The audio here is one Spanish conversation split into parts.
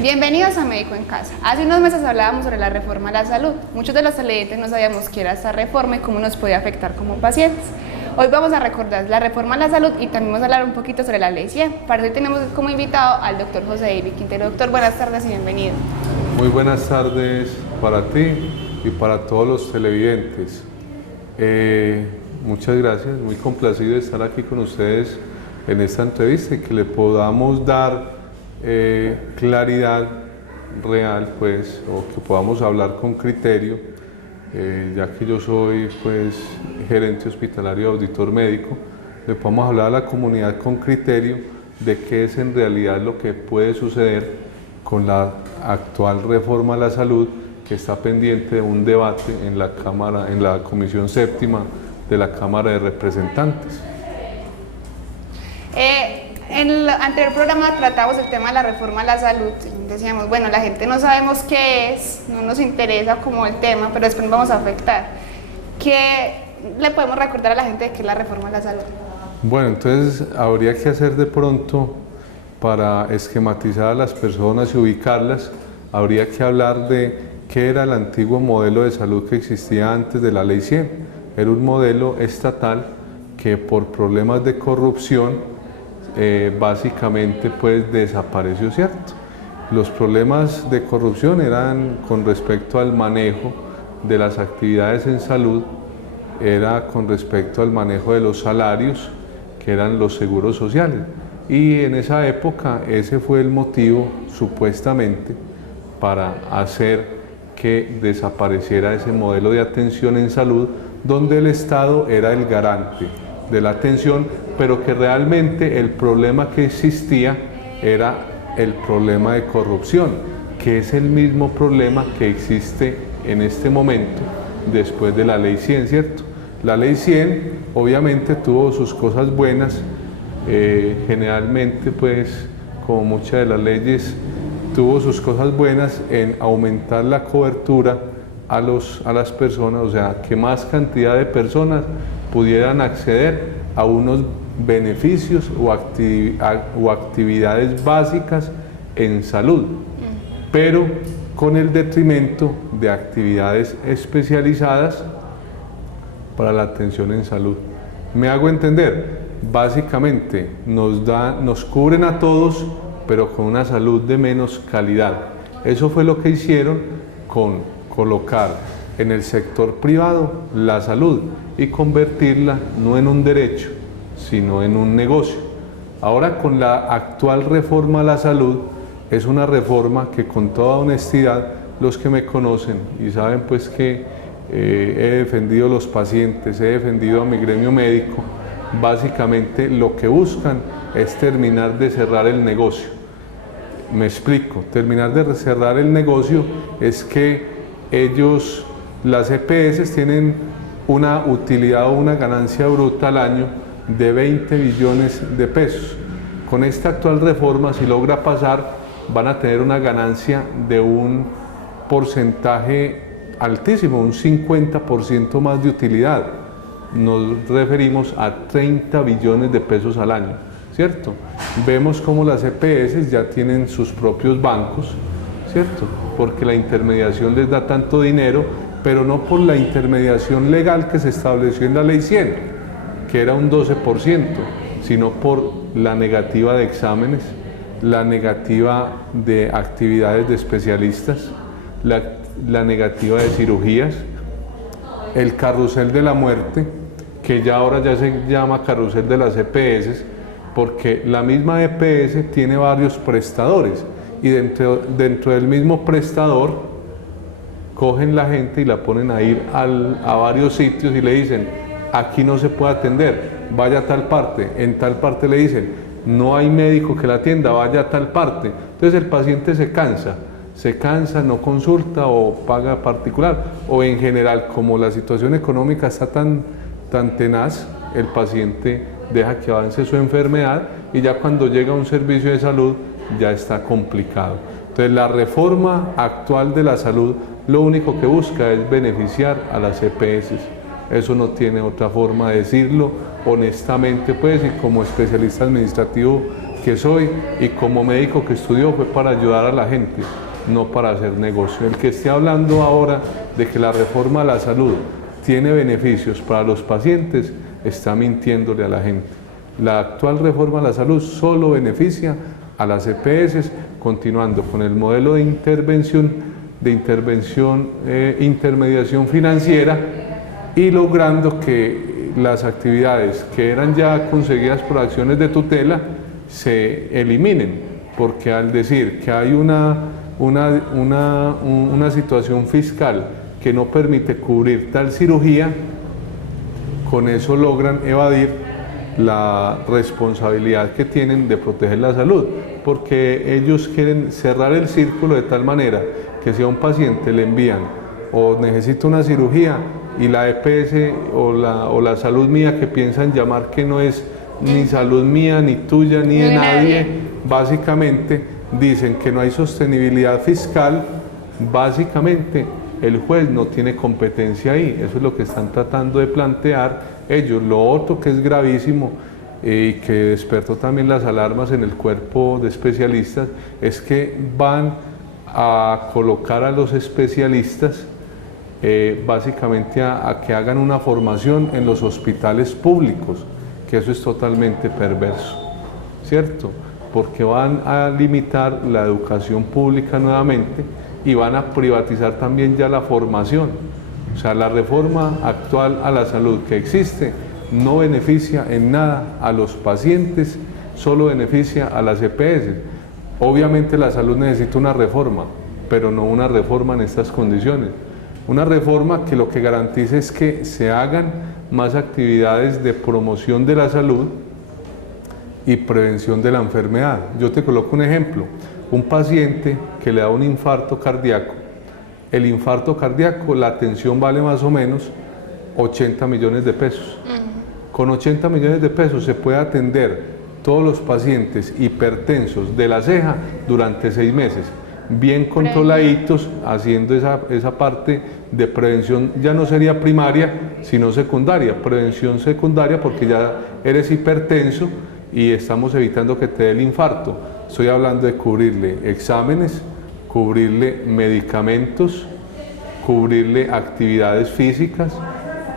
Bienvenidos a Médico en Casa. Hace unos meses hablábamos sobre la reforma a la salud. Muchos de los televidentes no sabíamos qué era esta reforma y cómo nos podía afectar como pacientes. Hoy vamos a recordar la reforma a la salud y también vamos a hablar un poquito sobre la Ley 100. Para eso tenemos como invitado al doctor José David Quintero. Doctor, buenas tardes y bienvenido. Muy buenas tardes para ti y para todos los televidentes. Muchas gracias, muy complacido de estar aquí con ustedes en esta entrevista y que le podamos dar claridad real, pues, o que podamos hablar con criterio, ya que yo soy, pues, gerente hospitalario, auditor médico, le podamos hablar a la comunidad con criterio de qué es en realidad lo que puede suceder con la actual reforma a la salud, que está pendiente de un debate en la Cámara, en la Comisión Séptima de la Cámara de Representantes. En el anterior programa tratamos el tema de la reforma a la salud. Decíamos, bueno, la gente no sabemos qué es, no nos interesa como el tema, pero después nos vamos a afectar. ¿Qué le podemos recordar a la gente de qué es la reforma a la salud? Bueno, entonces habría que hacer de pronto, para esquematizar a las personas y ubicarlas, habría que hablar de qué era el antiguo modelo de salud que existía antes de la Ley 100. Era un modelo estatal que por problemas de corrupción básicamente pues desapareció, ¿cierto? Los problemas de corrupción eran con respecto al manejo de las actividades en salud, era con respecto al manejo de los salarios, que eran los seguros sociales. Y en esa época ese fue el motivo, supuestamente, para hacer que desapareciera ese modelo de atención en salud, donde el Estado era el garante de la atención, pero que realmente el problema que existía era el problema de corrupción, que es el mismo problema que existe en este momento después de la Ley 100, ¿cierto? La Ley 100 obviamente tuvo sus cosas buenas, generalmente pues como muchas de las leyes tuvo sus cosas buenas en aumentar la cobertura a las personas, o sea, que más cantidad de personas pudieran acceder a unos beneficios o actividades básicas en salud, pero con el detrimento de actividades especializadas para la atención en salud. ¿Me hago entender? Básicamente nos cubren a todos, pero con una salud de menos calidad. Eso fue lo que hicieron con colocar en el sector privado la salud y convertirla no en un derecho, sino en un negocio. Ahora, con la actual reforma a la salud, es una reforma que, con toda honestidad, los que me conocen y saben pues que he defendido a los pacientes, he defendido a mi gremio médico, básicamente lo que buscan es terminar de cerrar el negocio. Me explico, terminar de cerrar el negocio es que ellos, las EPS, tienen una utilidad o una ganancia bruta al año de 20 billones de pesos. Con esta actual reforma, si logra pasar, van a tener una ganancia de un porcentaje altísimo, un 50% más de utilidad. Nos referimos a 30 billones de pesos al año, ¿cierto? Vemos cómo las EPS ya tienen sus propios bancos, ¿cierto? Porque la intermediación les da tanto dinero, pero no por la intermediación legal que se estableció en la Ley 100, que era un 12%, sino por la negativa de exámenes, la negativa de actividades de especialistas, la negativa de cirugías, el carrusel de la muerte, que ya ahora ya se llama carrusel de las EPS, porque la misma EPS tiene varios prestadores y dentro del mismo prestador cogen la gente y la ponen a ir a varios sitios y le dicen, aquí no se puede atender, vaya a tal parte. En tal parte le dicen, no hay médico que la atienda, vaya a tal parte. Entonces el paciente se cansa, no consulta o paga particular. O en general, como la situación económica está tan tenaz, el paciente deja que avance su enfermedad y ya cuando llega a un servicio de salud ya está complicado. Entonces la reforma actual de la salud lo único que busca es beneficiar a las EPS. Eso no tiene otra forma de decirlo honestamente, pues, y como especialista administrativo que soy y como médico que estudió, fue para ayudar a la gente, no para hacer negocio. El que esté hablando ahora de que la reforma de la salud tiene beneficios para los pacientes, está mintiéndole a la gente. La actual reforma de la salud solo beneficia a las EPS, continuando con el modelo de intermediación financiera y logrando que las actividades que eran ya conseguidas por acciones de tutela se eliminen, porque al decir que hay una situación fiscal que no permite cubrir tal cirugía, con eso logran evadir la responsabilidad que tienen de proteger la salud, porque ellos quieren cerrar el círculo de tal manera que si a un paciente le envían o necesita una cirugía y la EPS o la salud mía, que piensan llamar que no es ni salud mía, ni tuya, ni de nadie, básicamente dicen que no hay sostenibilidad fiscal, básicamente el juez no tiene competencia ahí. Eso es lo que están tratando de plantear ellos. Lo otro que es gravísimo y que despertó también las alarmas en el cuerpo de especialistas es que van a colocar a los especialistas básicamente a que hagan una formación en los hospitales públicos, que eso es totalmente perverso, ¿cierto? Porque van a limitar la educación pública nuevamente y van a privatizar también ya la formación. O sea, la reforma actual a la salud que existe no beneficia en nada a los pacientes, solo beneficia a las EPS. Obviamente la salud necesita una reforma, pero no una reforma en estas condiciones. Una reforma que lo que garantice es que se hagan más actividades de promoción de la salud y prevención de la enfermedad. Yo te coloco un ejemplo. Un paciente que le da un infarto cardíaco, el infarto cardíaco, la atención vale más o menos 80 millones de pesos. Con 80 millones de pesos se puede atender todos los pacientes hipertensos de la ceja durante 6 meses, bien controladitos, haciendo esa parte de prevención. Ya no sería primaria, sino secundaria. Prevención secundaria porque ya eres hipertenso y estamos evitando que te dé el infarto. Estoy hablando de cubrirle exámenes, cubrirle medicamentos, cubrirle actividades físicas,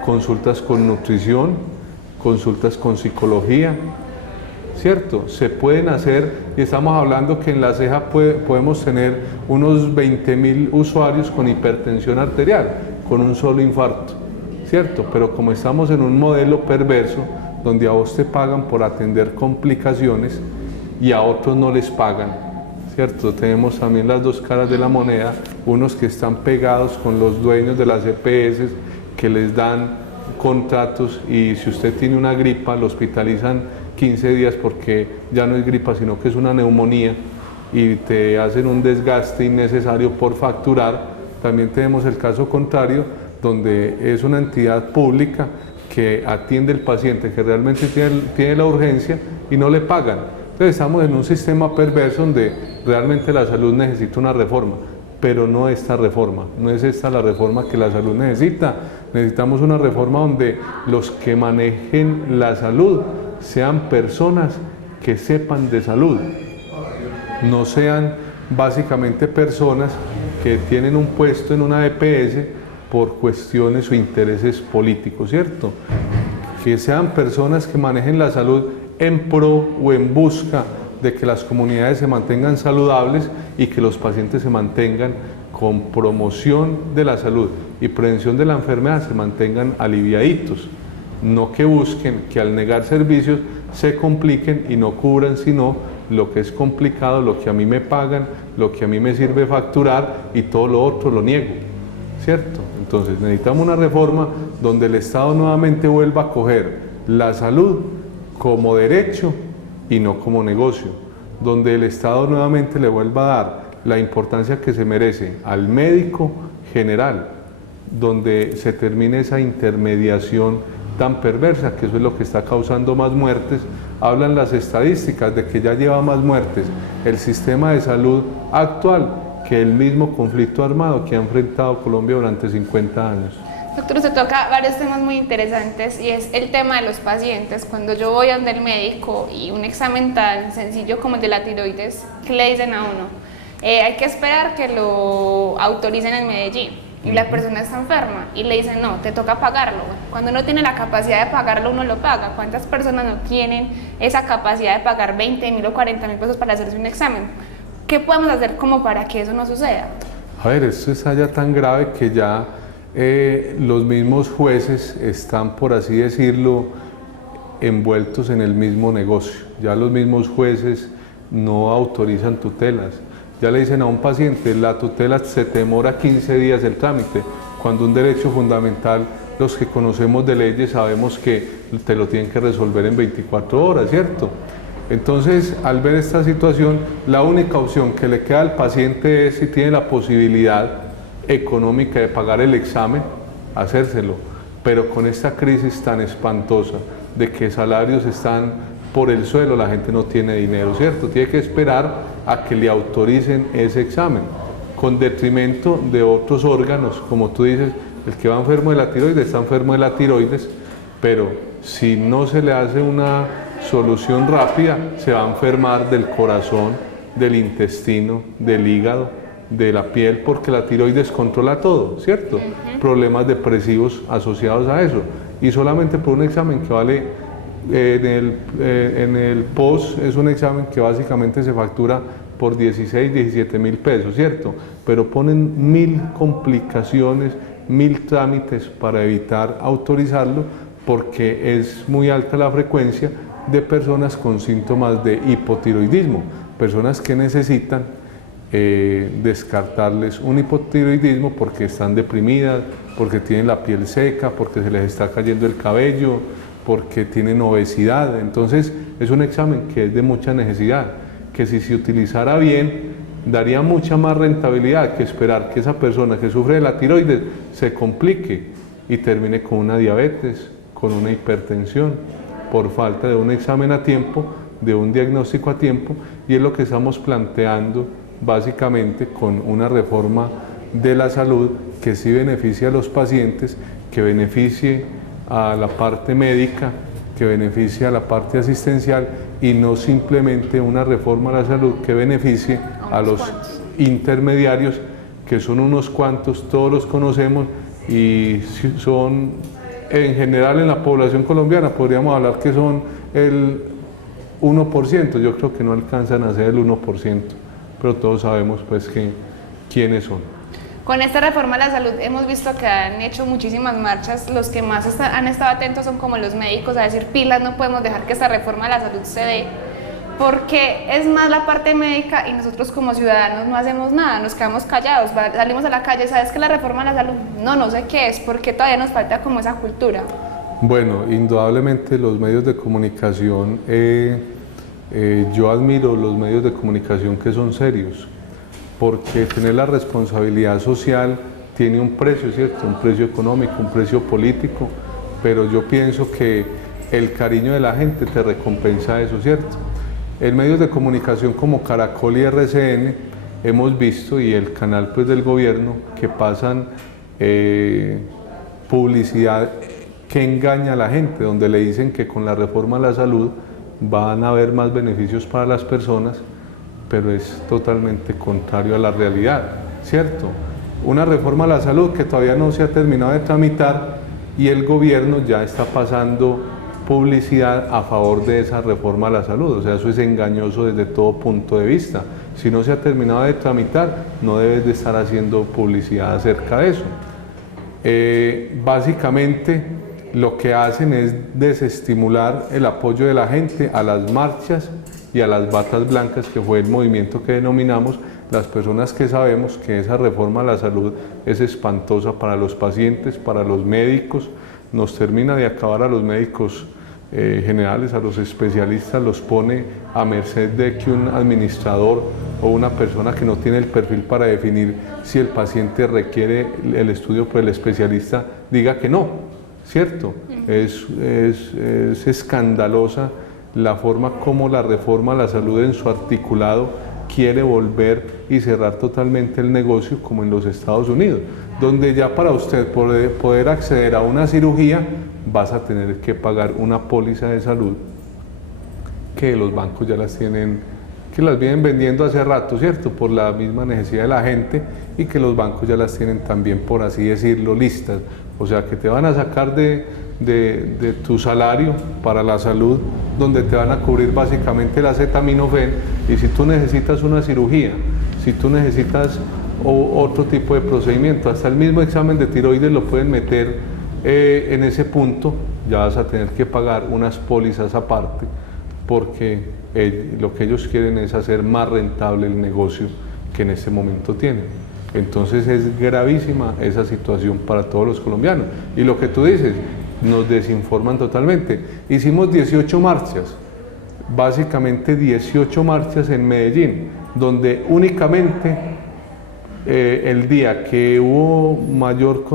consultas con nutrición, consultas con psicología, ¿cierto? Se pueden hacer, y estamos hablando que en la ceja podemos tener unos 20.000 usuarios con hipertensión arterial, con un solo infarto, ¿cierto? Pero como estamos en un modelo perverso, donde a vos te pagan por atender complicaciones y a otros no les pagan, ¿cierto? Tenemos también las dos caras de la moneda, unos que están pegados con los dueños de las EPS, que les dan contratos y si usted tiene una gripa lo hospitalizan 15 días porque ya no es gripa sino que es una neumonía y te hacen un desgaste innecesario por facturar. También tenemos el caso contrario, donde es una entidad pública que atiende al paciente que realmente tiene la urgencia y no le pagan. Entonces estamos en un sistema perverso donde realmente la salud necesita una reforma, pero no esta reforma, no es esta la reforma que la salud necesita. Necesitamos una reforma donde los que manejen la salud sean personas que sepan de salud, no sean básicamente personas que tienen un puesto en una EPS por cuestiones o intereses políticos, ¿cierto? Que sean personas que manejen la salud en pro o en busca de que las comunidades se mantengan saludables y que los pacientes se mantengan con promoción de la salud y prevención de la enfermedad, se mantengan aliviaditos, no que busquen que al negar servicios se compliquen y no cubran sino lo que es complicado, lo que a mí me pagan, lo que a mí me sirve facturar y todo lo otro lo niego, ¿cierto? Entonces necesitamos una reforma donde el Estado nuevamente vuelva a coger la salud como derecho y no como negocio, donde el Estado nuevamente le vuelva a dar la importancia que se merece al médico general, donde se termine esa intermediación tan perversa, que eso es lo que está causando más muertes. Hablan las estadísticas de que ya lleva más muertes el sistema de salud actual que el mismo conflicto armado que ha enfrentado Colombia durante 50 años. Doctor, usted toca varios temas muy interesantes y es el tema de los pacientes. Cuando yo voy a donde el médico y un examen tan sencillo como el de la tiroides, ¿qué le dicen a uno? Hay que esperar que lo autoricen en Medellín y la persona está enferma y le dicen no, te toca pagarlo. Cuando uno tiene la capacidad de pagarlo, uno lo paga. ¿Cuántas personas no tienen esa capacidad de pagar 20.000 o 40.000 pesos para hacerse un examen? ¿Qué podemos hacer como para que eso no suceda? A ver, esto es allá tan grave que ya los mismos jueces están, por así decirlo, envueltos en el mismo negocio. Ya los mismos jueces no autorizan tutelas. Ya le dicen a un paciente, la tutela se te demora 15 días el trámite, cuando un derecho fundamental, los que conocemos de leyes sabemos que te lo tienen que resolver en 24 horas, ¿cierto? Entonces, al ver esta situación, la única opción que le queda al paciente es, si tiene la posibilidad económica de pagar el examen, hacérselo. Pero con esta crisis tan espantosa de que salarios están por el suelo, la gente no tiene dinero, ¿cierto? Tiene que esperar a que le autoricen ese examen, con detrimento de otros órganos, como tú dices, el que va enfermo de la tiroides está enfermo de la tiroides, pero si no se le hace una solución rápida, se va a enfermar del corazón, del intestino, del hígado, de la piel, porque la tiroides controla todo, ¿cierto? Problemas depresivos asociados a eso, y solamente por un examen que vale, en el POS es un examen que básicamente se factura por 16, 17 mil pesos, ¿cierto? Pero ponen 1000 complicaciones, 1000 trámites para evitar autorizarlo, porque es muy alta la frecuencia de personas con síntomas de hipotiroidismo, personas que necesitan descartarles un hipotiroidismo porque están deprimidas, porque tienen la piel seca, porque se les está cayendo el cabello, porque tienen obesidad. Entonces es un examen que es de mucha necesidad, que si se utilizara bien daría mucha más rentabilidad que esperar que esa persona que sufre de la tiroides se complique y termine con una diabetes, con una hipertensión, por falta de un examen a tiempo, de un diagnóstico a tiempo. Y es lo que estamos planteando básicamente con una reforma de la salud que sí beneficie a los pacientes, que beneficie a la parte médica, que beneficie a la parte asistencial, y no simplemente una reforma a la salud que beneficie a los intermediarios, que son unos cuantos, todos los conocemos, y son en general en la población colombiana, podríamos hablar que son el 1%, yo creo que no alcanzan a ser el 1%, pero todos sabemos pues quiénes son. Con esta reforma a la salud hemos visto que han hecho muchísimas marchas. Los que más han estado atentos son como los médicos a decir pilas, no podemos dejar que esta reforma a la salud se dé, porque es más la parte médica y nosotros como ciudadanos no hacemos nada, nos quedamos callados, salimos a la calle, ¿sabes qué es la reforma a la salud? No sé qué es, porque todavía nos falta como esa cultura. Bueno, indudablemente los medios de comunicación, yo admiro los medios de comunicación que son serios, porque tener la responsabilidad social tiene un precio, ¿cierto? Un precio económico, un precio político, pero yo pienso que el cariño de la gente te recompensa eso, ¿cierto? En medios de comunicación como Caracol y RCN hemos visto, y el canal pues del gobierno, que pasan publicidad que engaña a la gente, donde le dicen que con la reforma a la salud van a haber más beneficios para las personas, pero es totalmente contrario a la realidad, ¿cierto? Una reforma a la salud que todavía no se ha terminado de tramitar y el gobierno ya está pasando publicidad a favor de esa reforma a la salud, o sea, eso es engañoso desde todo punto de vista. Si no se ha terminado de tramitar, no debes de estar haciendo publicidad acerca de eso. Básicamente lo que hacen es desestimular el apoyo de la gente a las marchas y a las batas blancas, que fue el movimiento que denominamos, las personas que sabemos que esa reforma a la salud es espantosa para los pacientes, para los médicos, nos termina de acabar a los médicos generales, a los especialistas, los pone a merced de que un administrador o una persona que no tiene el perfil para definir si el paciente requiere el estudio por el especialista diga que no, ¿cierto? Es escandalosa la forma como la reforma a la salud en su articulado quiere volver y cerrar totalmente el negocio como en los Estados Unidos, donde ya para usted poder acceder a una cirugía vas a tener que pagar una póliza de salud que los bancos ya las tienen, que las vienen vendiendo hace rato, ¿cierto? Por la misma necesidad de la gente, y que los bancos ya las tienen también, por así decirlo, listas. O sea, que te van a sacar de tu salario para la salud, donde te van a cubrir básicamente el acetaminofén, y si tú necesitas una cirugía, si tú necesitas otro tipo de procedimiento, hasta el mismo examen de tiroides lo pueden meter en ese punto, ya vas a tener que pagar unas pólizas aparte, porque lo que ellos quieren es hacer más rentable el negocio que en este momento tienen. Entonces es gravísima esa situación para todos los colombianos. Y lo que tú dices, nos desinforman totalmente. Hicimos 18 marchas, básicamente 18 marchas en Medellín, donde únicamente el día que hubo mayor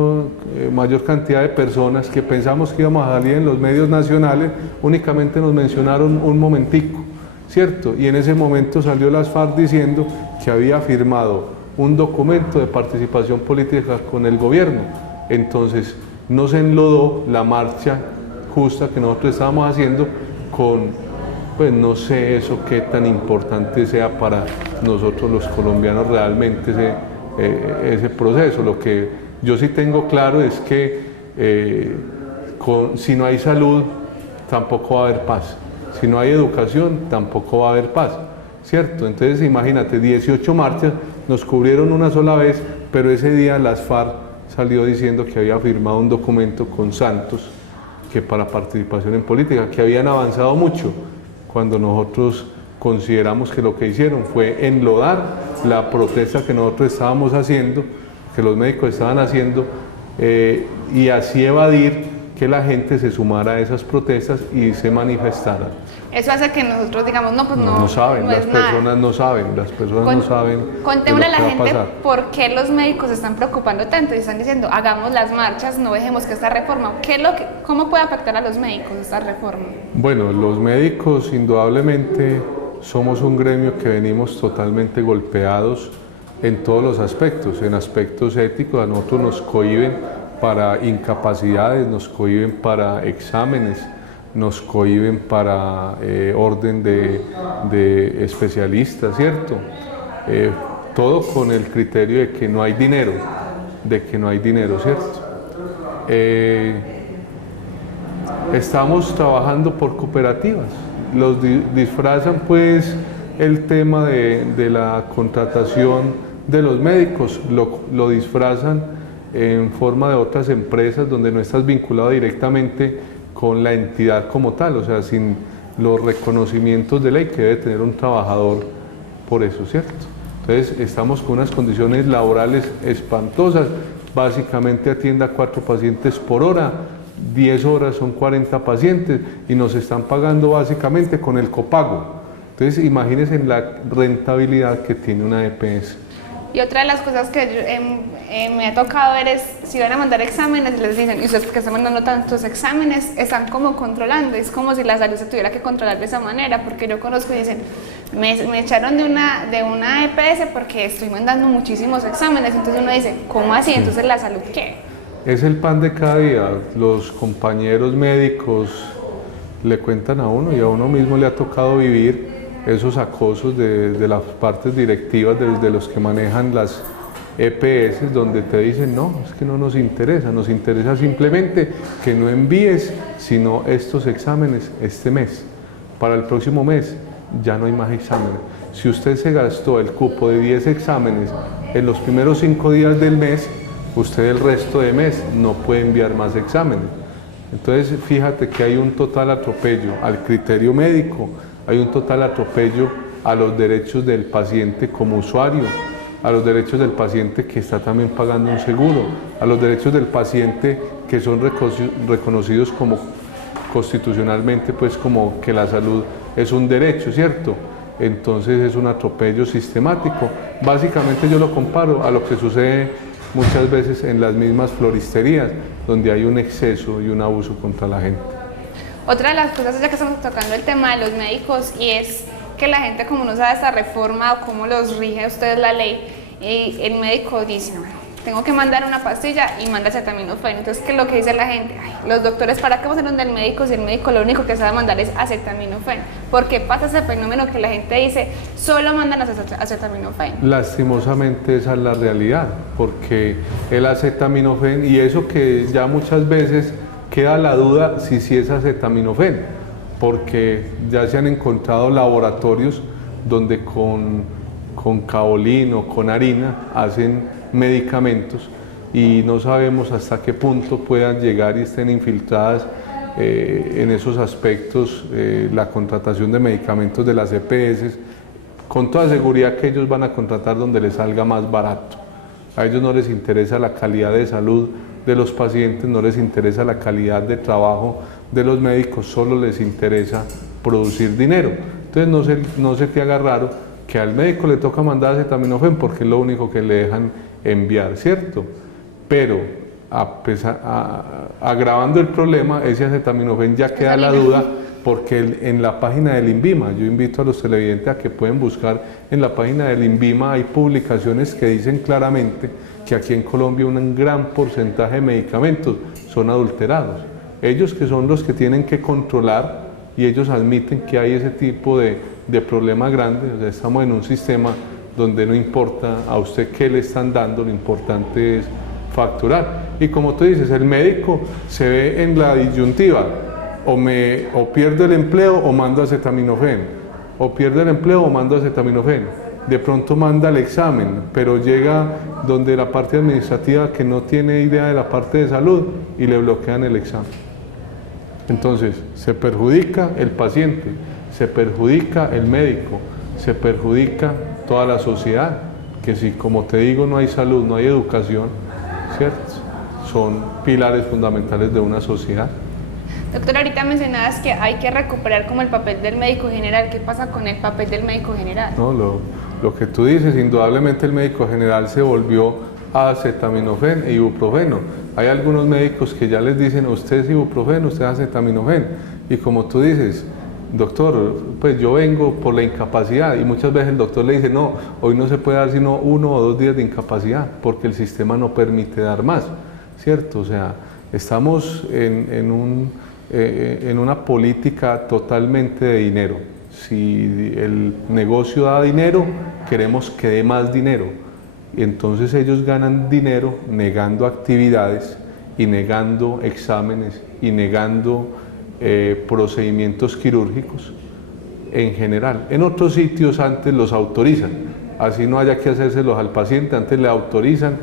cantidad de personas que pensamos que íbamos a salir en los medios nacionales, únicamente nos mencionaron un momentico, ¿cierto? Y en ese momento salió las FARC diciendo que había firmado un documento de participación política con el gobierno. Entonces nos enlodó la marcha justa que nosotros estábamos haciendo con, pues no sé eso qué tan importante sea para nosotros los colombianos realmente ese proceso. Lo que yo sí tengo claro es que si no hay salud, tampoco va a haber paz. Si no hay educación, tampoco va a haber paz, ¿cierto? Entonces imagínate, 18 marchas, nos cubrieron una sola vez, pero ese día las FARC salió diciendo que había firmado un documento con Santos, que para participación en política, que habían avanzado mucho, cuando nosotros consideramos que lo que hicieron fue enlodar la protesta que nosotros estábamos haciendo, que los médicos estaban haciendo, y así evadir que la gente se sumara a esas protestas y se manifestara. Eso hace que nosotros digamos, no, pues no saben, no las es personas nada. no saben, las personas no saben. Contémosle a la gente pasar. por qué los médicos se están preocupando tanto y están diciendo, hagamos las marchas, no dejemos que esta reforma, ¿cómo puede afectar a los médicos esta reforma? Bueno, los médicos indudablemente somos un gremio que venimos totalmente golpeados en todos los aspectos, en aspectos éticos. A nosotros nos cohíben para incapacidades, nos cohíben para exámenes, nos cohíben para orden de especialistas, ¿cierto? Todo con el criterio de que no hay dinero, ¿cierto? Estamos trabajando por cooperativas, los disfrazan pues el tema de la contratación de los médicos, lo disfrazan en forma de otras empresas donde no estás vinculado directamente con la entidad como tal, o sea, sin los reconocimientos de ley que debe tener un trabajador por eso, ¿cierto? Entonces estamos con unas condiciones laborales espantosas, básicamente atiende a 4 pacientes por hora, 10 horas son 40 pacientes y nos están pagando básicamente con el copago. Entonces imagínense la rentabilidad que tiene una EPS. Y otra de las cosas que me ha tocado ver es, si van a mandar exámenes y les dicen, ¿y ustedes que están mandando tantos exámenes? Están como controlando, es como si la salud se tuviera que controlar de esa manera, porque yo conozco y dicen, me echaron de una EPS porque estoy mandando muchísimos exámenes, entonces uno dice, ¿cómo así? Entonces ¿la salud qué? Es el pan de cada día. Los compañeros médicos le cuentan a uno y a uno mismo le ha tocado vivir esos acosos de las partes directivas, desde los que manejan las EPS, donde te dicen, no, es que no nos interesa simplemente que no envíes sino estos exámenes este mes. Para el próximo mes ya no hay más exámenes. Si usted se gastó el cupo de 10 exámenes en los primeros 5 días del mes, usted el resto de mes no puede enviar más exámenes. Entonces fíjate que hay un total atropello al criterio médico, hay un total atropello a los derechos del paciente como usuario, a los derechos del paciente que está también pagando un seguro, a los derechos del paciente que son reconocidos como constitucionalmente, pues como que la salud es un derecho, ¿cierto? Entonces es un atropello sistemático. Básicamente yo lo comparo a lo que sucede muchas veces en las mismas floristerías, donde hay un exceso y un abuso contra la gente. Otra de las cosas, ya que estamos tocando el tema de los médicos, y es que la gente, como no sabe esta reforma o cómo los rige a ustedes la ley, el médico dice, bueno, tengo que mandar una pastilla y manda acetaminofén. Entonces, ¿qué es lo que dice la gente? Ay, los doctores, ¿para qué vamos a ir donde el médico si el médico lo único que sabe mandar es acetaminofén? ¿Por qué pasa ese fenómeno que la gente dice, solo mandan acetaminofén? Lastimosamente esa es la realidad, porque el acetaminofén, y eso que ya muchas veces queda la duda si sí es acetaminofén, porque ya se han encontrado laboratorios donde con caolín o con harina hacen medicamentos y no sabemos hasta qué punto puedan llegar y estén infiltradas en esos aspectos la contratación de medicamentos de las EPS, con toda seguridad que ellos van a contratar donde les salga más barato. A ellos no les interesa la calidad de salud de los pacientes, no les interesa la calidad de trabajo de los médicos, solo les interesa producir dinero. Entonces no se te haga raro que al médico le toca mandar acetaminofén porque es lo único que le dejan enviar, ¿cierto? Pero agravando el problema, ese acetaminofén ya queda la duda, porque en la página del INVIMA, yo invito a los televidentes a que pueden buscar en la página del INVIMA, hay publicaciones que dicen claramente que aquí en Colombia un gran porcentaje de medicamentos son adulterados. Ellos que son los que tienen que controlar, y ellos admiten que hay ese tipo de problemas grandes. O sea, estamos en un sistema donde no importa a usted qué le están dando, lo importante es facturar. Y como tú dices, el médico se ve en la disyuntiva, o pierdo el empleo o mando acetaminofén, o pierdo el empleo o mando acetaminofén. De pronto manda el examen, pero llega donde la parte administrativa que no tiene idea de la parte de salud y le bloquean el examen. Entonces se perjudica el paciente, se perjudica el médico, se perjudica toda la sociedad, que si, como te digo, no hay salud, no hay educación, ¿cierto? Son pilares fundamentales de una sociedad. Doctor, ahorita mencionabas que hay que recuperar como el papel del médico general. ¿Qué pasa con el papel del médico general? No, lo que tú dices, indudablemente el médico general se volvió a acetaminofén e ibuprofeno. Hay algunos médicos que ya les dicen, usted es ibuprofeno, usted es acetaminofén. Y como tú dices, doctor, pues yo vengo por la incapacidad, y muchas veces el doctor le dice, no, hoy no se puede dar sino 1 o 2 días de incapacidad, porque el sistema no permite dar más, ¿cierto? O sea, estamos en una política totalmente de dinero. Si el negocio da dinero, queremos que dé más dinero. Y entonces ellos ganan dinero negando actividades y negando exámenes y negando procedimientos quirúrgicos en general. En otros sitios antes los autorizan, así no haya que hacérselos al paciente, antes le autorizan,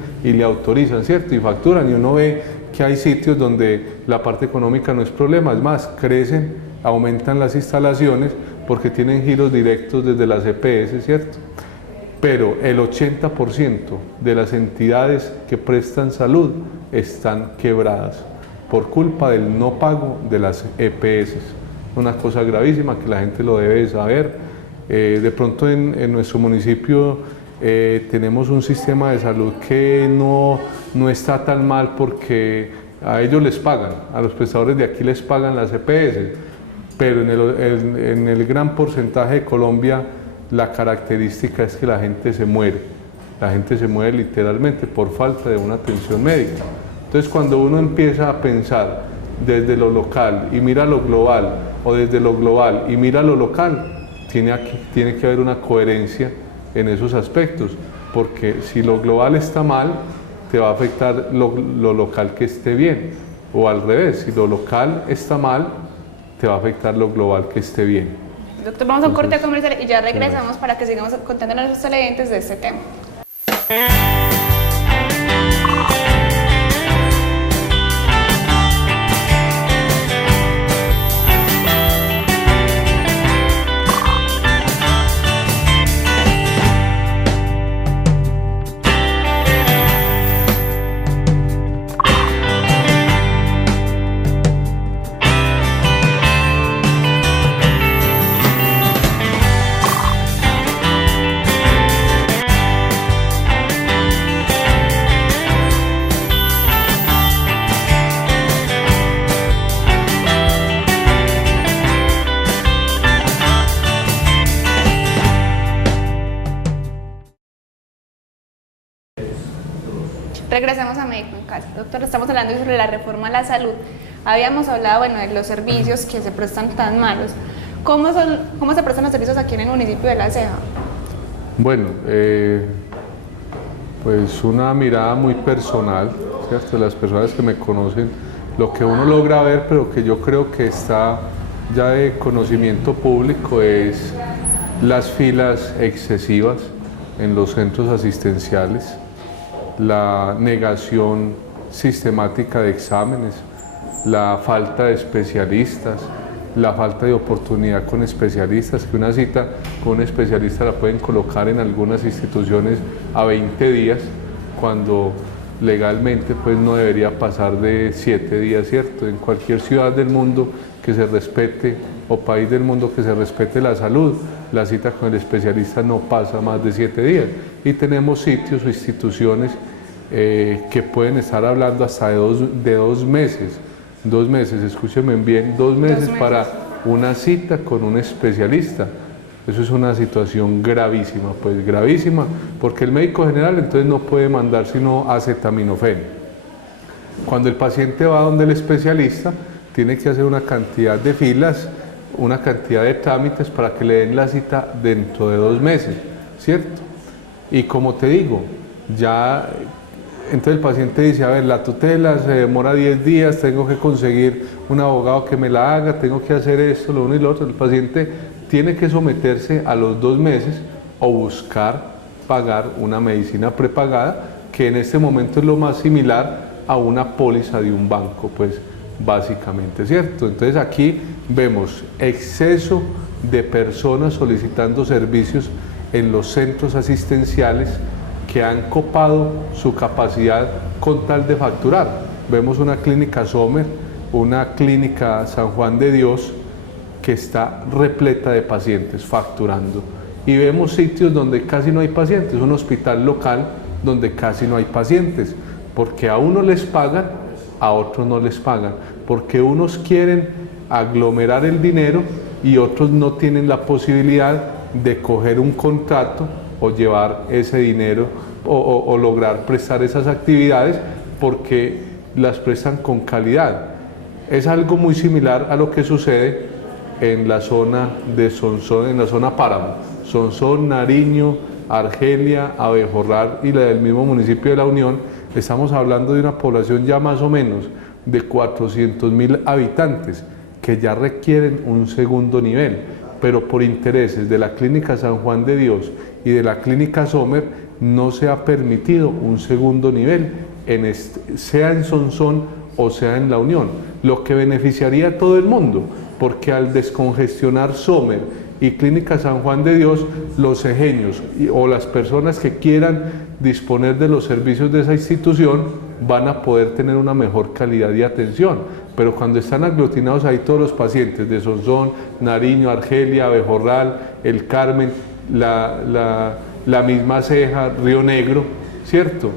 ¿cierto? Y facturan, y uno ve que hay sitios donde la parte económica no es problema, es más, crecen, aumentan las instalaciones porque tienen giros directos desde las EPS, ¿cierto? Pero el 80% de las entidades que prestan salud están quebradas por culpa del no pago de las EPS. Una cosa gravísima que la gente lo debe saber. De pronto en nuestro municipio tenemos un sistema de salud que no está tan mal porque a ellos les pagan, a los prestadores de aquí les pagan las EPS, pero en el gran porcentaje de Colombia la característica es que la gente se muere literalmente por falta de una atención médica. Entonces cuando uno empieza a pensar desde lo local y mira lo global, o desde lo global y mira lo local, tiene que haber una coherencia en esos aspectos, porque si lo global está mal, te va a afectar lo local que esté bien, o al revés, si lo local está mal, te va a afectar lo global que esté bien. Doctor, vamos a un corte comercial y ya regresamos para que sigamos contando a nuestros televidentes de este tema. Regresamos a Médico en Casa. Doctor, estamos hablando sobre la reforma a la salud. Habíamos hablado, bueno, de los servicios que se prestan tan malos. ¿Cómo se prestan los servicios aquí en el municipio de La Ceja? Bueno, pues una mirada muy personal, ¿cierto? Las personas que me conocen, lo que uno logra ver, pero que yo creo que está ya de conocimiento público, es las filas excesivas en los centros asistenciales, la negación sistemática de exámenes, la falta de especialistas, la falta de oportunidad con especialistas, que una cita con un especialista la pueden colocar en algunas instituciones a 20 días, cuando legalmente pues no debería pasar de 7 días, ¿cierto? En cualquier ciudad del mundo que se respete, o país del mundo que se respete la salud, la cita con el especialista no pasa más de 7 días. Y tenemos sitios o instituciones que pueden estar hablando hasta de dos meses. 2 meses, escúchenme bien, 2 meses para una cita con un especialista. Eso es una situación gravísima, pues gravísima, porque el médico general entonces no puede mandar sino acetaminofén. Cuando el paciente va donde el especialista, tiene que hacer una cantidad de filas, una cantidad de trámites para que le den la cita dentro de 2 meses, ¿cierto? Y como te digo, ya entonces el paciente dice, a ver, la tutela se demora 10 días, tengo que conseguir un abogado que me la haga, tengo que hacer esto, lo uno y lo otro. El paciente tiene que someterse a los 2 meses o buscar pagar una medicina prepagada, que en este momento es lo más similar a una póliza de un banco, pues básicamente, ¿cierto? Entonces aquí vemos exceso de personas solicitando servicios en los centros asistenciales que han copado su capacidad con tal de facturar. Vemos una clínica Sommer, una clínica San Juan de Dios, que está repleta de pacientes facturando. Y vemos sitios donde casi no hay pacientes, un hospital local donde casi no hay pacientes, porque a unos les pagan, a otros no les pagan, porque unos quieren aglomerar el dinero y otros no tienen la posibilidad de coger un contrato o llevar ese dinero o lograr prestar esas actividades, porque las prestan con calidad. Es algo muy similar a lo que sucede en la zona de Sonsón, en la zona Páramo, Sonsón, Nariño, Argelia, Abejorral y la del mismo municipio de La Unión. Estamos hablando de una población ya más o menos de 400.000 habitantes que ya requieren un segundo nivel, pero por intereses de la clínica San Juan de Dios y de la clínica Sommer no se ha permitido un segundo nivel, sea en Sonsón o sea en La Unión, lo que beneficiaría a todo el mundo, porque al descongestionar Sommer y Clínica San Juan de Dios, los ejeños o las personas que quieran disponer de los servicios de esa institución van a poder tener una mejor calidad de atención. Pero cuando están aglutinados ahí todos los pacientes de Sonsón, Nariño, Argelia, Abejorral, El Carmen, la misma Ceja, Río Negro, ¿cierto?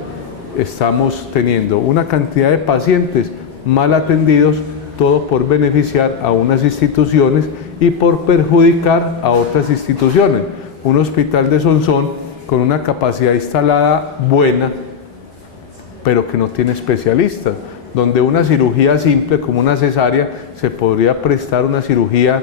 Estamos teniendo una cantidad de pacientes mal atendidos, todo por beneficiar a unas instituciones y por perjudicar a otras instituciones. Un hospital de Sonsón con una capacidad instalada buena, pero que no tiene especialistas, donde una cirugía simple como una cesárea se podría prestar, una cirugía,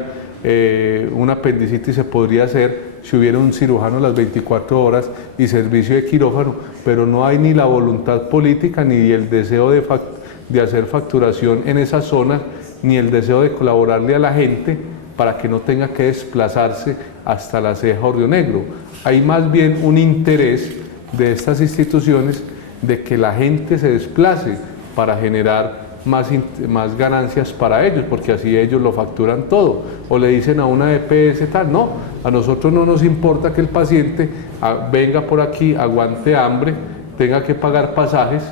una apendicitis se podría hacer si hubiera un cirujano a las 24 horas y servicio de quirófano, pero no hay ni la voluntad política ni el deseo de hacer facturación en esa zona, ni el deseo de colaborarle a la gente para que no tenga que desplazarse hasta La Ceja o Río Negro. Hay más bien un interés de estas instituciones de que la gente se desplace para generar más ganancias para ellos, porque así ellos lo facturan todo. O le dicen a una EPS tal, no, a nosotros no nos importa que el paciente venga por aquí, aguante hambre, tenga que pagar pasajes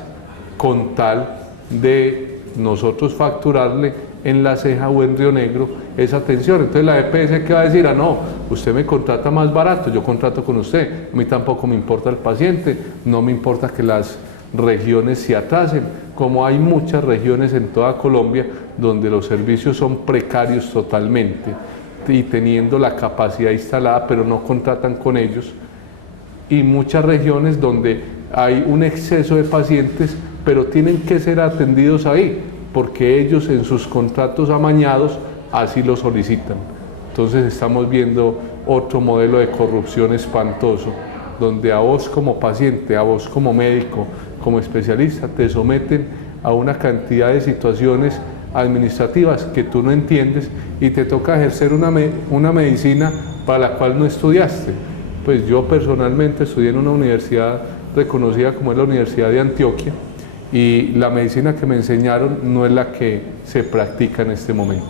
con tal de nosotros facturarle en La Ceja o en Río Negro esa atención. Entonces la EPS, ¿qué va a decir? Ah, no, usted me contrata más barato, yo contrato con usted, a mí tampoco me importa el paciente, no me importa que las regiones se atrasen, como hay muchas regiones en toda Colombia donde los servicios son precarios totalmente y teniendo la capacidad instalada pero no contratan con ellos, y muchas regiones donde hay un exceso de pacientes, pero tienen que ser atendidos ahí, porque ellos en sus contratos amañados así lo solicitan. Entonces estamos viendo otro modelo de corrupción espantoso, donde a vos como paciente, a vos como médico, como especialista, te someten a una cantidad de situaciones administrativas que tú no entiendes y te toca ejercer una medicina para la cual no estudiaste. Pues yo personalmente estudié en una universidad reconocida como es la Universidad de Antioquia, y la medicina que me enseñaron no es la que se practica en este momento.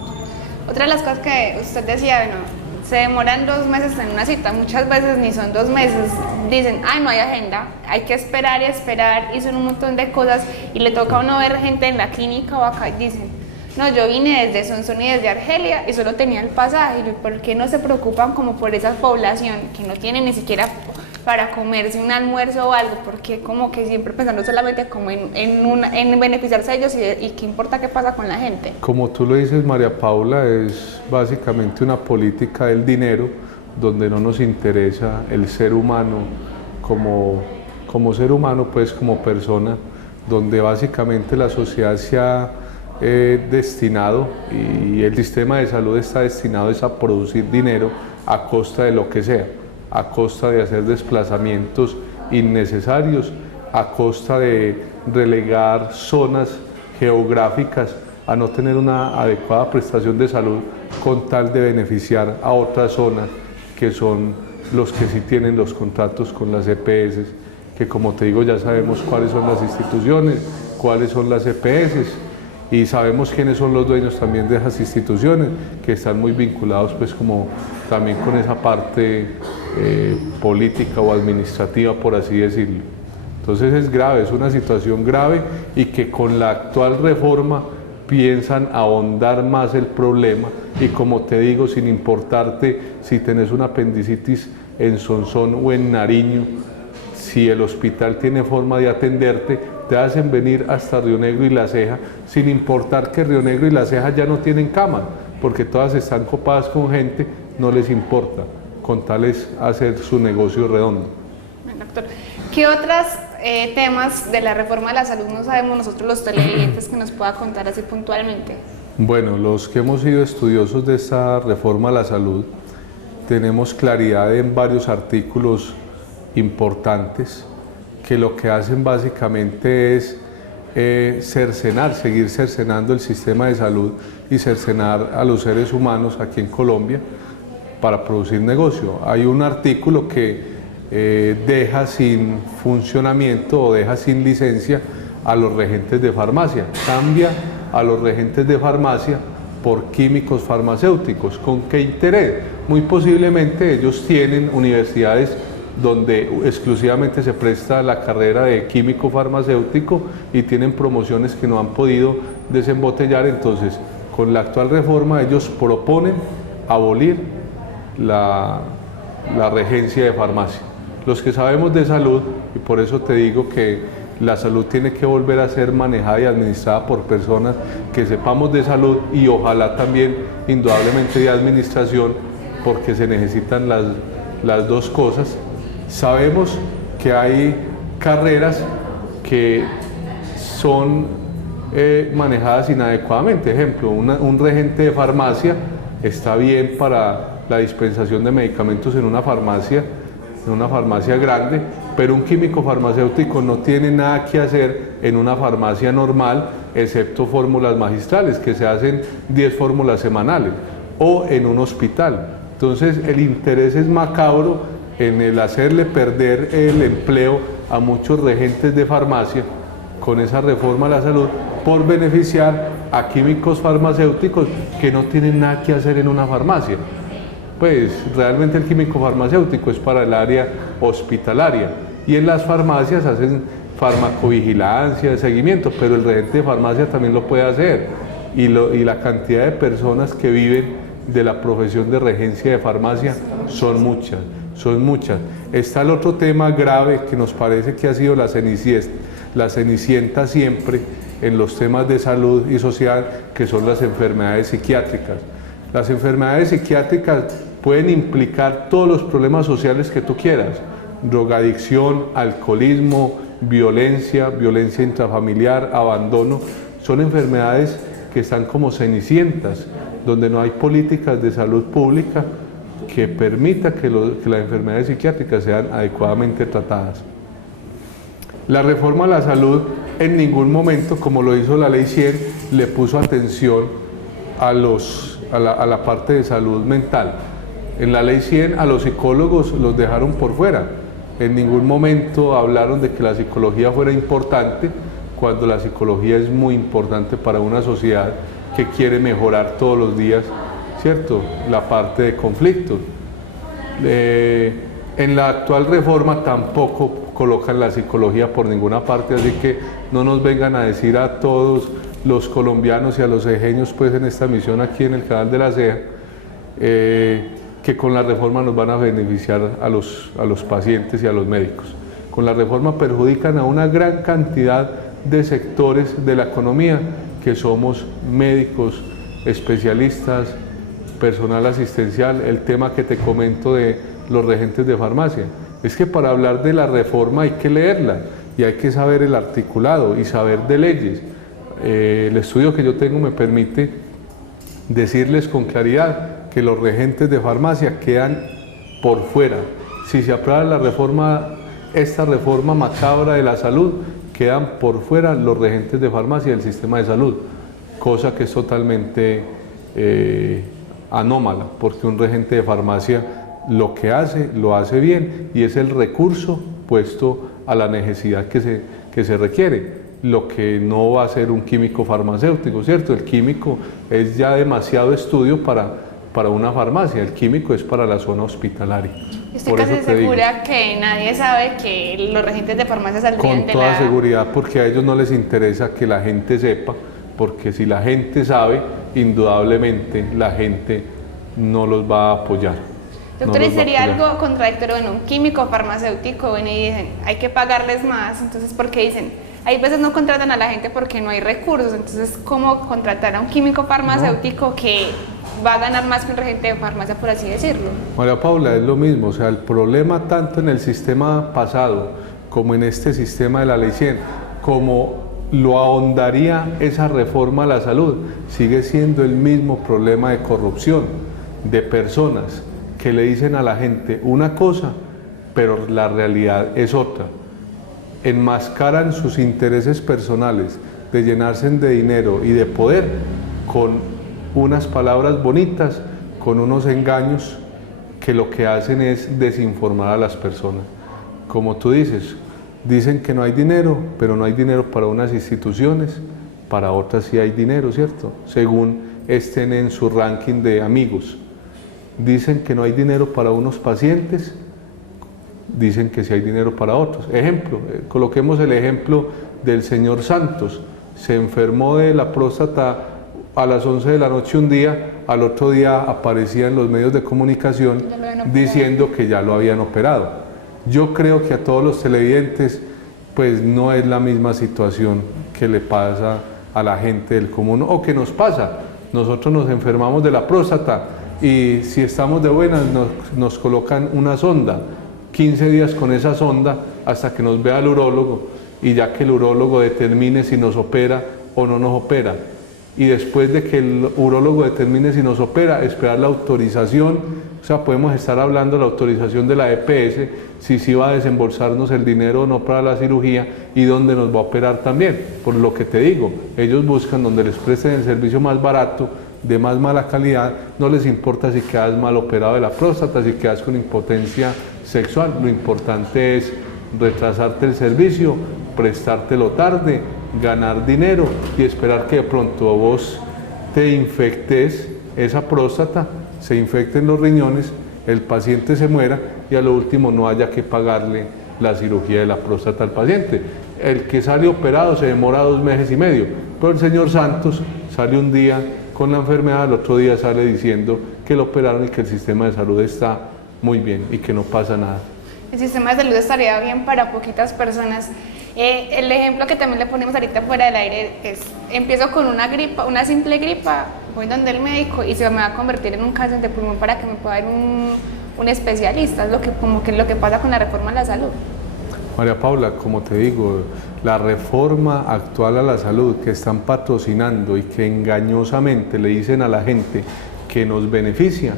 Otra de las cosas que usted decía, bueno, se demoran 2 meses en una cita, muchas veces ni son 2 meses, dicen, ay, no hay agenda, hay que esperar y esperar, y son un montón de cosas, y le toca a uno ver gente en la clínica o acá, y dicen, no, yo vine desde Sonsón y desde Argelia y solo tenía el pasaje, y ¿por qué no se preocupan como por esa población que no tiene ni siquiera para comerse un almuerzo o algo? Porque como que siempre pensando solamente como en beneficiarse de ellos y qué importa qué pasa con la gente. Como tú lo dices, María Paula, es básicamente una política del dinero donde no nos interesa el ser humano como ser humano, pues como persona, donde básicamente la sociedad se ha destinado y el sistema de salud está destinado a producir dinero a costa de lo que sea, a costa de hacer desplazamientos innecesarios, a costa de relegar zonas geográficas a no tener una adecuada prestación de salud con tal de beneficiar a otras zonas que son los que sí tienen los contratos con las EPS, que como te digo ya sabemos cuáles son las instituciones, cuáles son las EPS y sabemos quiénes son los dueños también de esas instituciones que están muy vinculados pues como también con esa parte política o administrativa, por así decirlo. Entonces es grave, es una situación grave y que con la actual reforma piensan ahondar más el problema y como te digo, sin importarte si tenés una apendicitis en Sonsón o en Nariño, si el hospital tiene forma de atenderte, te hacen venir hasta Río Negro y La Ceja, sin importar que Río Negro y La Ceja ya no tienen cama, porque todas están copadas con gente, no les importa, con tal es hacer su negocio redondo. Doctor, ¿qué otros temas de la reforma de la salud no sabemos nosotros los televidentes que nos pueda contar así puntualmente? Bueno, los que hemos sido estudiosos de esta reforma a la salud, tenemos claridad en varios artículos importantes que lo que hacen básicamente es seguir cercenando el sistema de salud y cercenar a los seres humanos aquí en Colombia para producir negocio. Hay un artículo que deja sin funcionamiento o deja sin licencia a los regentes de farmacia, cambia a los regentes de farmacia por químicos farmacéuticos. ¿Con qué interés? Muy posiblemente ellos tienen universidades donde exclusivamente se presta la carrera de químico farmacéutico y tienen promociones que no han podido desembotellar. Entonces, con la actual reforma ellos proponen abolir la regencia de farmacia. Los que sabemos de salud, y por eso te digo que la salud tiene que volver a ser manejada y administrada por personas que sepamos de salud y ojalá también indudablemente de administración, porque se necesitan las dos cosas. Sabemos que hay carreras que son manejadas inadecuadamente. Ejemplo, un regente de farmacia está bien para la dispensación de medicamentos en una farmacia grande, pero un químico farmacéutico no tiene nada que hacer en una farmacia normal, excepto fórmulas magistrales, que se hacen 10 fórmulas semanales, o en un hospital. Entonces el interés es macabro en el hacerle perder el empleo a muchos regentes de farmacia con esa reforma a la salud por beneficiar a químicos farmacéuticos que no tienen nada que hacer en una farmacia. Pues realmente el químico farmacéutico es para el área hospitalaria y en las farmacias hacen farmacovigilancia, seguimiento, pero el regente de farmacia también lo puede hacer y la cantidad de personas que viven de la profesión de regencia de farmacia son muchas. Está el otro tema grave que nos parece que ha sido la cenicienta siempre en los temas de salud y social, que son las enfermedades psiquiátricas. Las enfermedades psiquiátricas pueden implicar todos los problemas sociales que tú quieras, drogadicción, alcoholismo, violencia, violencia intrafamiliar, abandono, son enfermedades que están como cenicientas, donde no hay políticas de salud pública que permita que las enfermedades psiquiátricas sean adecuadamente tratadas. La reforma a la salud en ningún momento, como lo hizo la Ley 100, le puso atención a la parte de salud mental. En la Ley 100 a los psicólogos los dejaron por fuera. En ningún momento hablaron de que la psicología fuera importante, cuando la psicología es muy importante para una sociedad que quiere mejorar todos los días, ¿cierto?, la parte de conflictos. En la actual reforma tampoco colocan la psicología por ninguna parte, así que no nos vengan a decir a todos los colombianos y a los ejeños pues en esta misión aquí en el canal de la CEA que con la reforma nos van a beneficiar a los pacientes y a los médicos. Con la reforma perjudican a una gran cantidad de sectores de la economía que somos médicos, especialistas, personal asistencial, el tema que te comento de los regentes de farmacia. Es que para hablar de la reforma hay que leerla y hay que saber el articulado y saber de leyes. El estudio que yo tengo me permite decirles con claridad que los regentes de farmacia quedan por fuera. Si se aprueba la reforma, esta reforma macabra de la salud, quedan por fuera los regentes de farmacia del sistema de salud, cosa que es totalmente anómala, porque un regente de farmacia lo que hace, lo hace bien y es el recurso puesto a la necesidad que se requiere. Lo que no va a ser un químico farmacéutico, ¿cierto? El químico es ya demasiado estudio para una farmacia, el químico es para la zona hospitalaria. Estoy casi segura que nadie sabe que los regentes de farmacia saldrían de la... Con toda seguridad, porque a ellos no les interesa que la gente sepa, porque si la gente sabe, indudablemente la gente no los va a apoyar. Doctor, ¿y sería algo contradictorio en un químico farmacéutico? Bueno, y dicen, hay que pagarles más, entonces, ¿por qué dicen? Hay veces no contratan a la gente porque no hay recursos, entonces, ¿cómo contratar a un químico farmacéutico que va a ganar más que un regente de farmacia, por así decirlo? María Paula, es lo mismo, o sea, el problema tanto en el sistema pasado como en este sistema de la Ley 100, como lo ahondaría esa reforma a la salud, sigue siendo el mismo problema de corrupción, de personas que le dicen a la gente una cosa, pero la realidad es otra. Enmascaran sus intereses personales de llenarse de dinero y de poder con unas palabras bonitas, con unos engaños que lo que hacen es desinformar a las personas. Como tú dices, dicen que no hay dinero, pero no hay dinero para unas instituciones, para otras sí hay dinero, ¿cierto? Según estén en su ranking de amigos. Dicen que no hay dinero para unos pacientes, dicen que sí hay dinero para otros. Ejemplo, coloquemos el ejemplo del señor Santos. Se enfermó de la próstata a las 11 de la noche un día, al otro día aparecía en los medios de comunicación diciendo que ya lo habían operado. Yo creo que a todos los televidentes pues no es la misma situación que le pasa a la gente del común o que nos pasa. Nosotros nos enfermamos de la próstata y si estamos de buenas nos colocan una sonda, 15 días con esa sonda hasta que nos vea el urólogo y ya que el urólogo determine si nos opera o no nos opera. Y después de que el urólogo determine si nos opera, esperar la autorización, o sea, podemos estar hablando de la autorización de la EPS, si va a desembolsarnos el dinero o no para la cirugía y dónde nos va a operar también. Por lo que te digo, ellos buscan donde les presten el servicio más barato, de más mala calidad, no les importa si quedas mal operado de la próstata, si quedas con impotencia sexual, lo importante es retrasarte el servicio, prestártelo tarde, ganar dinero y esperar que de pronto vos te infectes esa próstata, se infecten los riñones, el paciente se muera y a lo último no haya que pagarle la cirugía de la próstata al paciente. El que sale operado se demora 2 meses y medio, pero el señor Santos sale un día con la enfermedad, el otro día sale diciendo que lo operaron y que el sistema de salud está muy bien y que no pasa nada. El sistema de salud estaría bien para poquitas personas. El ejemplo que también le ponemos ahorita fuera del aire es, empiezo con una gripa, una simple gripa, voy donde el médico y se me va a convertir en un cáncer de pulmón para que me pueda dar un especialista, es lo que pasa con la reforma a la salud. María Paula, como te digo, la reforma actual a la salud que están patrocinando y que engañosamente le dicen a la gente que nos beneficia,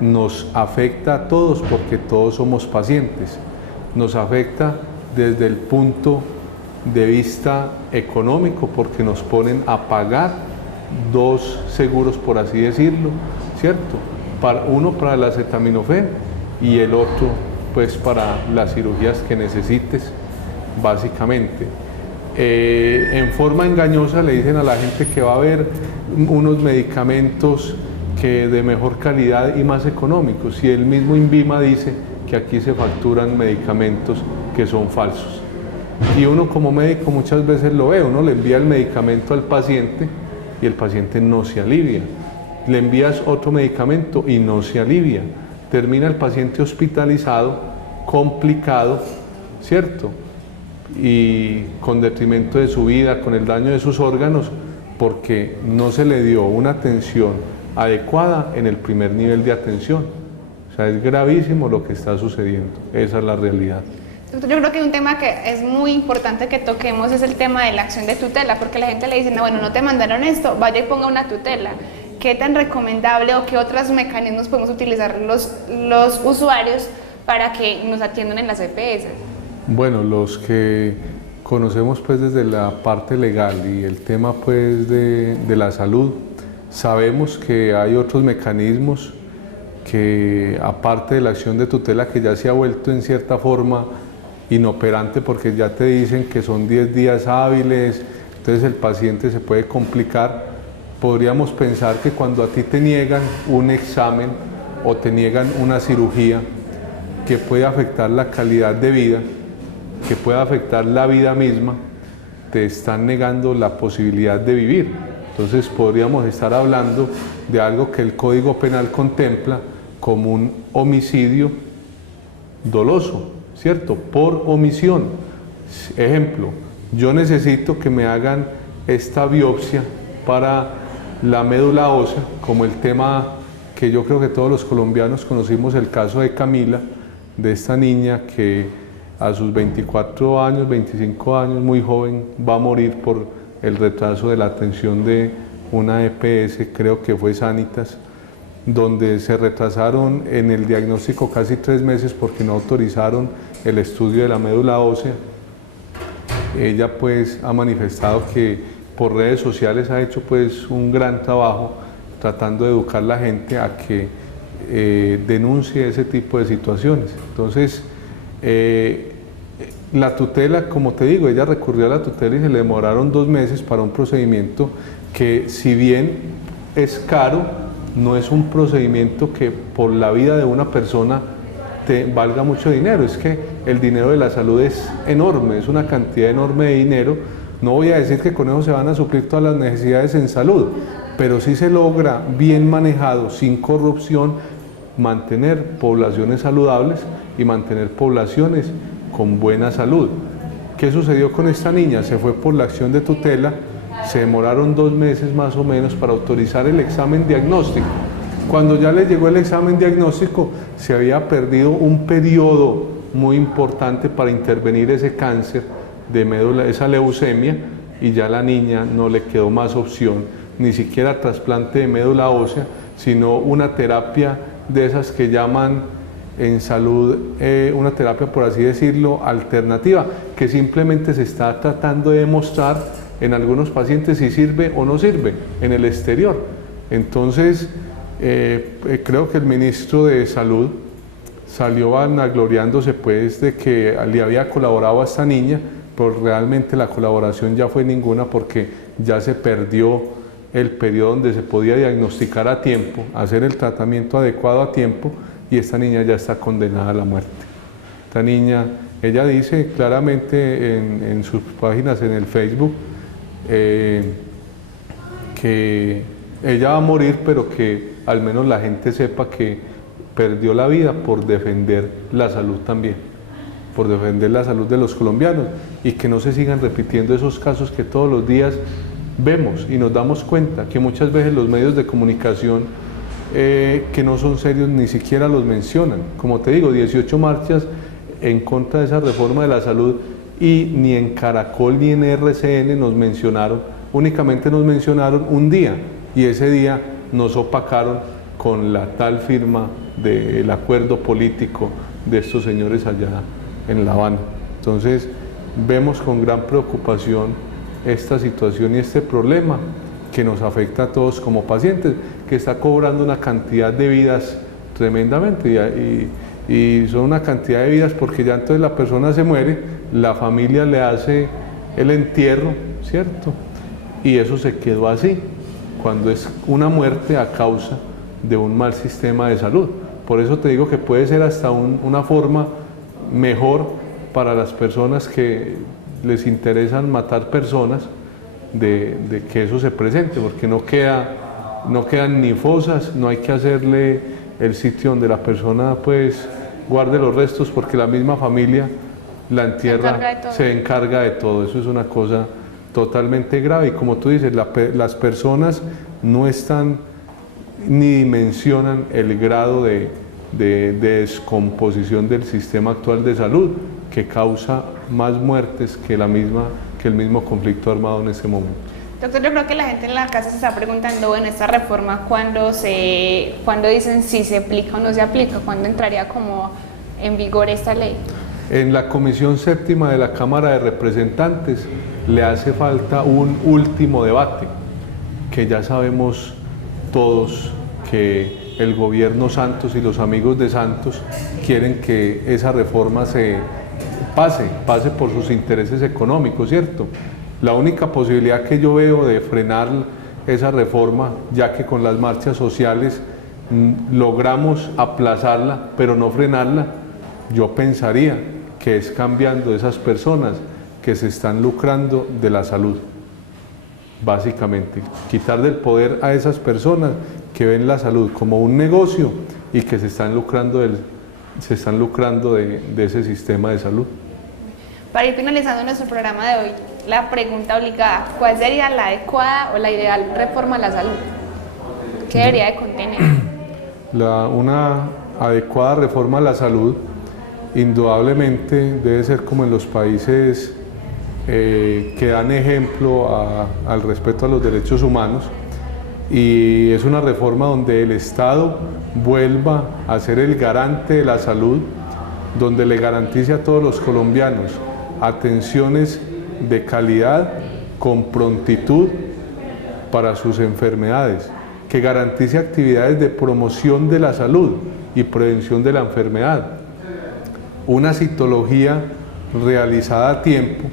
nos afecta a todos porque todos somos pacientes. Nos afecta desde el punto de vista económico porque nos ponen a pagar dos seguros, por así decirlo, ¿cierto? Uno para el acetaminofén y el otro pues para las cirugías que necesites, básicamente. En forma engañosa le dicen a la gente que va a haber unos medicamentos que de mejor calidad y más económicos, y el mismo INVIMA dice que aquí se facturan medicamentos que son falsos. Y uno como médico muchas veces lo ve, uno le envía el medicamento al paciente y el paciente no se alivia. Le envías otro medicamento y no se alivia. Termina el paciente hospitalizado, complicado, ¿cierto? Y con detrimento de su vida, con el daño de sus órganos, porque no se le dio una atención adecuada en el primer nivel de atención. O sea, es gravísimo lo que está sucediendo, esa es la realidad. Yo creo que un tema que es muy importante que toquemos es el tema de la acción de tutela, porque la gente le dice, no, bueno, no te mandaron esto, vaya y ponga una tutela. ¿Qué tan recomendable o qué otros mecanismos podemos utilizar los usuarios para que nos atiendan en las EPS? Bueno, los que conocemos pues desde la parte legal y el tema pues de la salud, sabemos que hay otros mecanismos que, aparte de la acción de tutela, que ya se ha vuelto en cierta forma inoperante porque ya te dicen que son 10 días hábiles, entonces el paciente se puede complicar. Podríamos pensar que cuando a ti te niegan un examen o te niegan una cirugía que puede afectar la calidad de vida, que puede afectar la vida misma, te están negando la posibilidad de vivir. Entonces podríamos estar hablando de algo que el Código Penal contempla como un homicidio doloso, ¿cierto? Por omisión. Ejemplo, yo necesito que me hagan esta biopsia para la médula ósea, como el tema que yo creo que todos los colombianos conocimos, el caso de Camila, de esta niña que a sus 24 años, 25 años, muy joven, va a morir por el retraso de la atención de una EPS, creo que fue Sanitas, donde se retrasaron en el diagnóstico casi 3 meses porque no autorizaron el estudio de la médula ósea. Ella pues ha manifestado que por redes sociales ha hecho pues un gran trabajo tratando de educar a la gente a que denuncie ese tipo de situaciones. Entonces, la tutela, como te digo, ella recurrió a la tutela y se le demoraron 2 meses para un procedimiento que, si bien es caro, no es un procedimiento que por la vida de una persona te valga mucho dinero. Es que el dinero de la salud es enorme, es una cantidad enorme de dinero. No voy a decir que con eso se van a suplir todas las necesidades en salud, pero sí se logra, bien manejado, sin corrupción, mantener poblaciones saludables y mantener poblaciones con buena salud. ¿Qué sucedió con esta niña? Se fue por la acción de tutela, se demoraron 2 meses más o menos para autorizar el examen diagnóstico. Cuando ya le llegó el examen diagnóstico, se había perdido un periodo muy importante para intervenir ese cáncer de médula, esa leucemia, y ya a la niña no le quedó más opción, ni siquiera trasplante de médula ósea, sino una terapia de esas que llaman en salud, una terapia, por así decirlo, alternativa, que simplemente se está tratando de demostrar en algunos pacientes si sirve o no sirve en el exterior. Entonces, creo que el ministro de Salud salió vanagloriándose pues de que le había colaborado a esta niña, pero realmente la colaboración ya fue ninguna porque ya se perdió el periodo donde se podía diagnosticar a tiempo, hacer el tratamiento adecuado a tiempo, y esta niña ya está condenada a la muerte. Esta niña, ella dice claramente en sus páginas en el Facebook que ella va a morir, pero que al menos la gente sepa que perdió la vida por defender la salud también, por defender la salud de los colombianos, y que no se sigan repitiendo esos casos que todos los días vemos y nos damos cuenta que muchas veces los medios de comunicación que no son serios ni siquiera los mencionan. Como te digo, 18 marchas en contra de esa reforma de la salud, y ni en Caracol ni en RCN nos mencionaron, únicamente nos mencionaron un día, y ese día nos opacaron con la tal firma del acuerdo político de estos señores allá en La Habana. Entonces vemos con gran preocupación esta situación y este problema que nos afecta a todos como pacientes, que está cobrando una cantidad de vidas tremendamente, y son una cantidad de vidas porque ya entonces la persona se muere, la familia le hace el entierro, ¿cierto? Y eso se quedó así, cuando es una muerte a causa de un mal sistema de salud. Por eso te digo que puede ser hasta una forma mejor para las personas que les interesan matar personas, de que eso se presente, porque no quedan ni fosas, no hay que hacerle el sitio donde la persona pues guarde los restos, porque la misma familia la entierra, se encarga de todo. Eso es una cosa totalmente grave, y como tú dices, las personas no están ni dimensionan el grado de descomposición del sistema actual de salud, que causa más muertes que el mismo conflicto armado en este momento. Doctor, yo creo que la gente en la casa se está preguntando, bueno, esta reforma, ¿cuándo dicen si se aplica o no se aplica? ¿Cuándo entraría como en vigor esta ley? En la Comisión Séptima de la Cámara de Representantes le hace falta un último debate, que ya sabemos todos que el gobierno Santos y los amigos de Santos quieren que esa reforma pase por sus intereses económicos, ¿cierto? La única posibilidad que yo veo de frenar esa reforma, ya que con las marchas sociales logramos aplazarla, pero no frenarla, yo pensaría que es cambiando esas personas que se están lucrando de la salud. Básicamente, quitar del poder a esas personas que ven la salud como un negocio y que se están lucrando de ese sistema de salud. Para ir finalizando nuestro programa de hoy, la pregunta obligada, ¿cuál sería la adecuada o la ideal reforma a la salud? ¿Qué debería de contener? Una adecuada reforma a la salud indudablemente debe ser como en los países que dan ejemplo al respeto a los derechos humanos, y es una reforma donde el Estado vuelva a ser el garante de la salud, donde le garantice a todos los colombianos atenciones de calidad con prontitud para sus enfermedades, que garantice actividades de promoción de la salud y prevención de la enfermedad, una citología realizada a tiempo.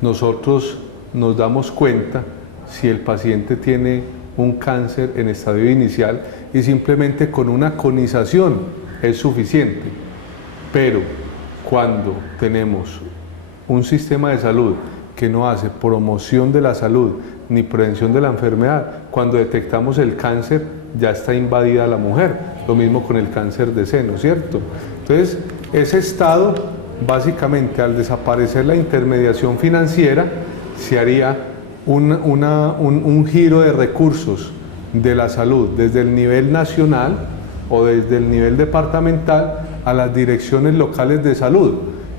Nosotros nos damos cuenta si el paciente tiene un cáncer en estadio inicial, y simplemente con una conización es suficiente, pero cuando tenemos un sistema de salud que no hace promoción de la salud ni prevención de la enfermedad, cuando detectamos el cáncer ya está invadida la mujer, lo mismo con el cáncer de seno, ¿cierto? Entonces, ese estado, básicamente, al desaparecer la intermediación financiera, se haría un giro de recursos de la salud desde el nivel nacional o desde el nivel departamental a las direcciones locales de salud,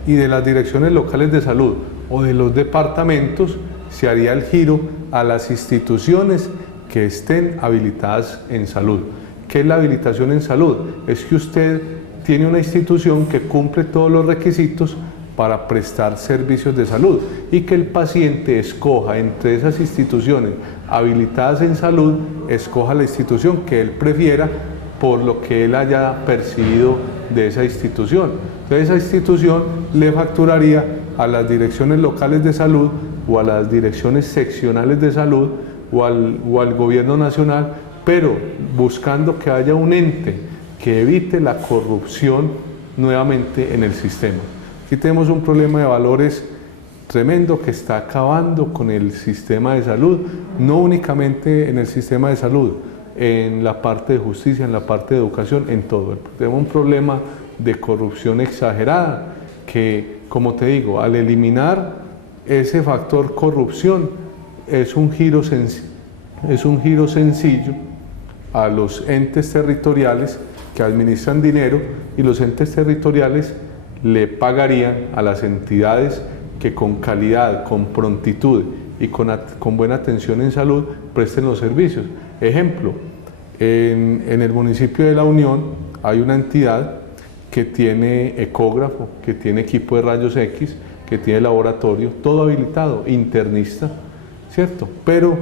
y de las direcciones locales de salud o de los departamentos se haría el giro a las instituciones que estén habilitadas en salud. ¿Qué es la habilitación en salud? Es que usted tiene una institución que cumple todos los requisitos para prestar servicios de salud, y que el paciente escoja entre esas instituciones habilitadas en salud, escoja la institución que él prefiera por lo que él haya percibido de esa institución. Entonces esa institución le facturaría a las direcciones locales de salud o a las direcciones seccionales de salud o al gobierno nacional, pero buscando que haya un ente que evite la corrupción nuevamente en el sistema. Aquí tenemos un problema de valores tremendo que está acabando con el sistema de salud, no únicamente en el sistema de salud, en la parte de justicia, en la parte de educación, en todo. Tenemos un problema de corrupción exagerada que, como te digo, al eliminar ese factor corrupción es un giro sencillo a los entes territoriales que administran dinero, y los entes territoriales le pagarían a las entidades que con calidad, con prontitud y con buena atención en salud presten los servicios. Ejemplo, en el municipio de La Unión hay una entidad que tiene ecógrafo, que tiene equipo de rayos X, que tiene laboratorio, todo habilitado, internista, ¿cierto? Pero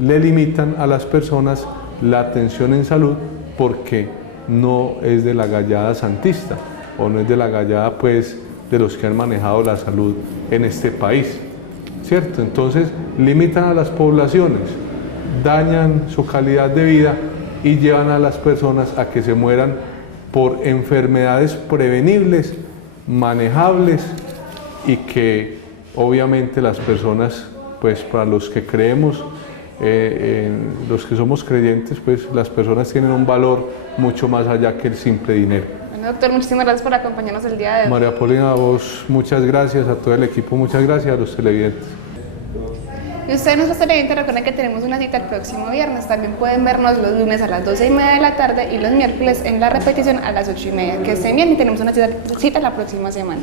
le limitan a las personas la atención en salud porque no es de la gallada santista o no es de la gallada pues de los que han manejado la salud en este país, ¿cierto? Entonces limitan a las poblaciones, dañan su calidad de vida y llevan a las personas a que se mueran por enfermedades prevenibles, manejables y que obviamente las personas, pues para los que creemos, los que somos creyentes, pues las personas tienen un valor mucho más allá que el simple dinero. Bueno, doctor, muchísimas gracias por acompañarnos el día de hoy. María Paulina, a vos muchas gracias, a todo el equipo muchas gracias, a los televidentes. Y ustedes, nuestros televidentes, recuerden que tenemos una cita el próximo viernes. También pueden vernos los lunes a las 12:30 de la tarde y los miércoles en la repetición a las 8:30. Que estén bien y tenemos una cita la próxima semana.